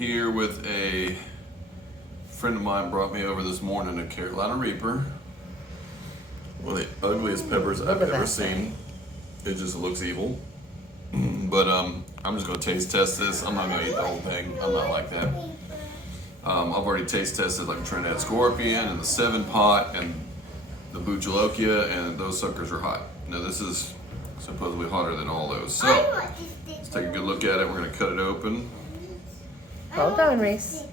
here with a friend of mine brought me over this morning a Carolina Reaper. One of the ugliest peppers I've ever seen. It just looks evil. But I'm just gonna taste test this. I'm not gonna eat the whole thing. I'm not like that. I've already taste tested like Trinidad Scorpion and the 7-Pot and the Buchalokia, and those suckers are hot. Now this is supposedly hotter than all those. So let's take a good look at it. We're gonna cut it open. Hold on, Reese.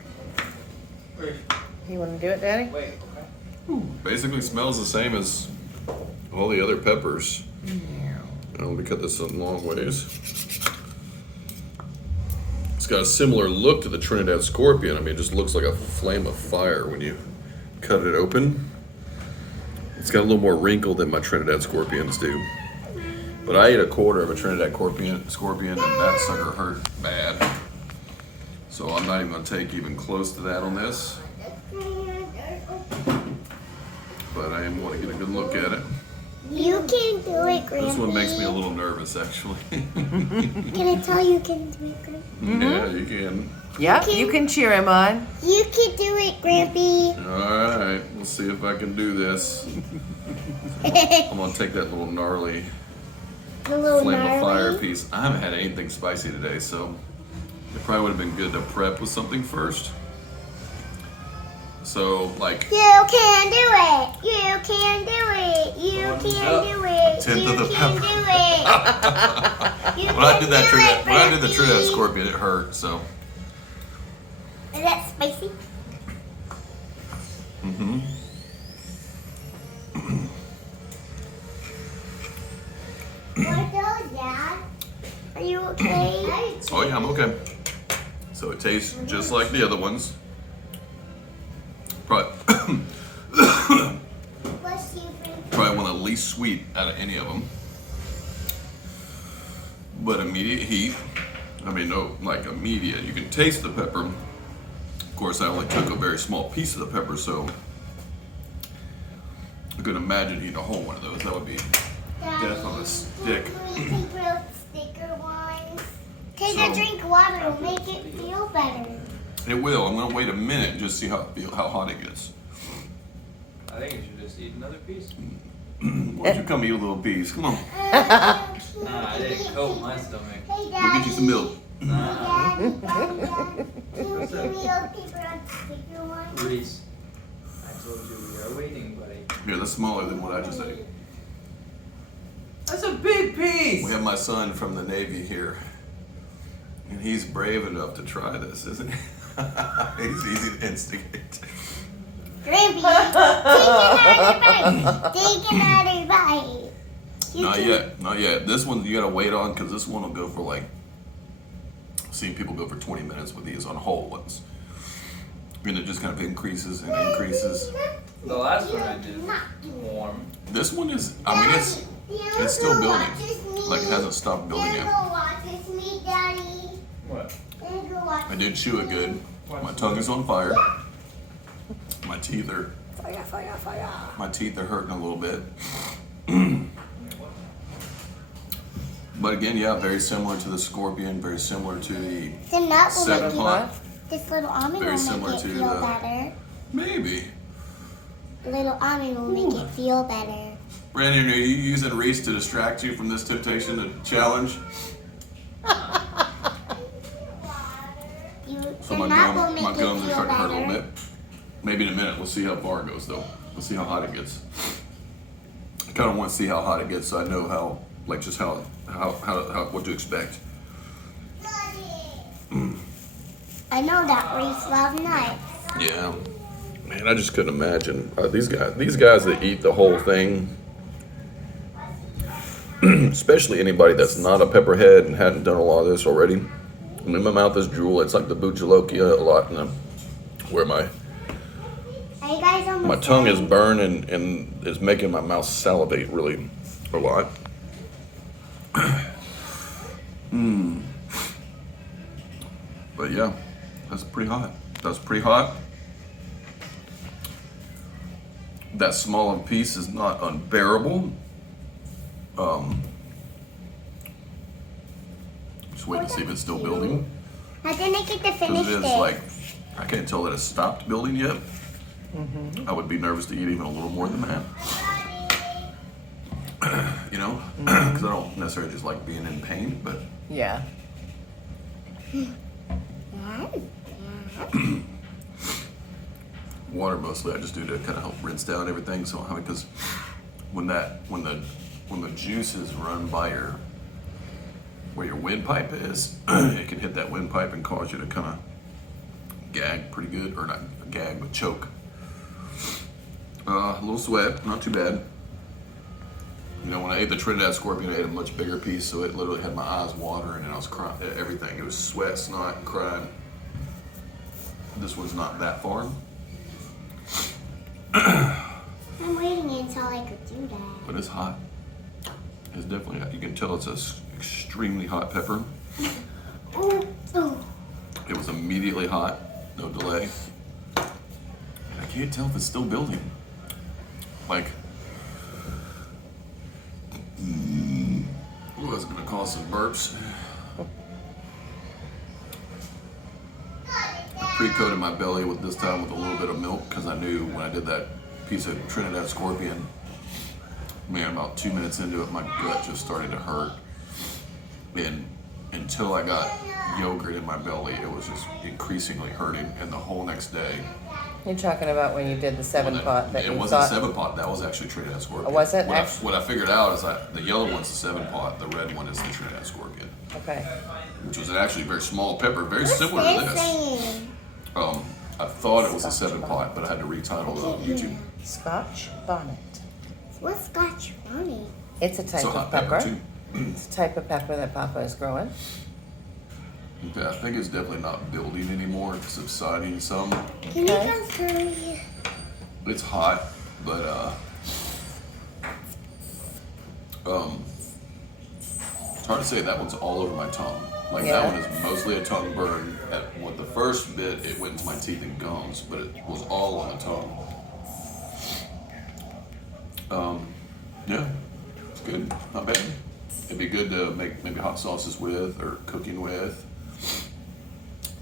You want to do it, Daddy? Wait, okay. Basically smells the same as all the other peppers. Let me cut this in long ways. It's got a similar look to the Trinidad Scorpion. I mean, it just looks like a flame of fire when you cut it open. It's got a little more wrinkle than my Trinidad Scorpions do. But I ate a quarter of a Trinidad Scorpion and that sucker hurt bad. So I'm not even gonna take even close to that on this. But I am gonna get a good look at it. You can do it, Grandpa. This one makes me a little nervous, actually. Can I tell you can do it, Grandpa? Yeah, you can. Yep, you can cheer him on. You can do it, Grampy. All right, we'll see if I can do this. I'm gonna take that little gnarly The little flame of fire gnarly. piece. I haven't had anything spicy today, so it probably would have been good to prep with something first. So, like, You can do it. You can do it. You can do it. Tenth You of the can pepper. do it. You when I can did that do Trinidad, it, when I did the Trinidad Grampy. Scorpion, it hurt. So, Is that spicy? What does that? Are you okay? oh yeah, I'm okay. So it tastes just like the other ones. Probably, Bless you, Grampy. probably one of the least sweet out of any of them. But immediate heat. I mean, no, like immediate. You can taste the pepper. Of course, I only took a very small piece of the pepper, so I couldn't imagine eating a whole one of those. That would be death on a stick. Sticker ones. Take So- a drink of water. It'll make it feel better. It will. I'm gonna wait a minute and just see how hot it gets. I think you should just eat another piece. Why don't you come eat a little piece? Come on, Nah, I didn't coat my stomach. Hey, we'll get you some milk. Nah, Daddy, can you give me a paper on sticker one? Reese, I told you we are waiting, buddy. Here, that's smaller than what I just ate. That's a big piece! We have my son from the Navy here, and he's brave enough to try this, isn't he? He's easy to instigate. Grampy, take another bite. Take another bite. You Not can- yet, not yet. This one you gotta wait on because this one will go for like, I've seen people go for 20 minutes with these on whole ones. And it just kind of increases and increases. The last one I did was warm. This one is, I mean, it's still building. Like it hasn't stopped building yet. Watch me, Daddy. What? I did chew it good. My tongue is on fire. My teeth are My teeth are hurting a little bit. But again, yeah, very similar to the Scorpion, very similar to the The nut will make 7-Pot. this little almond Very will similar make it to feel the- better. Maybe. Little almond will make it feel better. Brandon, are you using Reese to distract you from this temptation to challenge? So The my nut will make gums it are feel starting to hurt a little better. bit. Maybe in a minute, we'll see how far it goes though. We'll see how hot it gets. I kind of want to see how hot it gets so I know how, like just how what to expect. I know that Reese loves nuts. Yeah. Man, I just couldn't imagine. These guys that eat the whole thing, especially anybody that's not a pepperhead and hadn't done a lot of this already. I mean, my mouth is drool. It's like the Buchalokia a lot, where my Are you guys almost my tongue is done? burned and is making my mouth salivate really a lot. But yeah, that's pretty hot. That's pretty hot. That small of a piece is not unbearable. Just wait to see if it's still building. I didn't get to finish Because it it. is like, I can't tell that it's stopped building yet. I would be nervous to eat even a little more than that. You know? Because I don't necessarily just like being in pain, but Yeah. water mostly I just do to kind of help rinse down everything. So because when the juices run by where your windpipe is, it can hit that windpipe and cause you to kind of gag pretty good, or not gag but choke. A little sweat, not too bad. You know, when I ate the Trinidad scorpion, I ate a much bigger piece, so it literally had my eyes watering and I was crying. Everything. It was sweat, snot, and crying. This one's not that far, I'm waiting until I could do that. but it's hot. It's definitely hot. You can tell it's a extremely hot pepper. Ooh, ooh. It was immediately hot, no delay. I can't tell if it's still building. Like, ooh, that's gonna cause some burps. I pre-coated my belly with this time with a little bit of milk because I knew when I did that piece of Trinidad scorpion, man, about 2 minutes into it, my gut just started to hurt. And until I got yogurt in my belly, it was just increasingly hurting. And the whole next day, You're talking about when you did the 7-pot that it you wasn't thought. 7-pot. That was actually Trinidad scorpion. Oh, was it? What I figured out is the yellow one's the 7-pot, the red one is the Trinidad scorpion, Okay. which was actually a very small pepper, very What's similar to this this. saying? I thought it was a 7-pot, but I had to retitle it on YouTube. Scotch bonnet. What's Scotch bonnet? It's a type It's a of hot pepper. pepper too. It's a type of pepper that Papa is growing. Okay, I think it's definitely not building anymore. It's subsiding some. Can you Okay. go through here? It's hot, but it's hard to say. That one's all over my tongue. Like Yeah. that one is mostly a tongue burn. With the first bit, it went into my teeth and gums, but it was all on the tongue. Yeah, it's good. Not bad. It'd be good to make maybe hot sauces with or cooking with.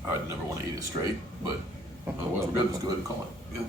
I'd never want to eat it straight, but otherwise we're good. Let's go ahead and call it. Yeah.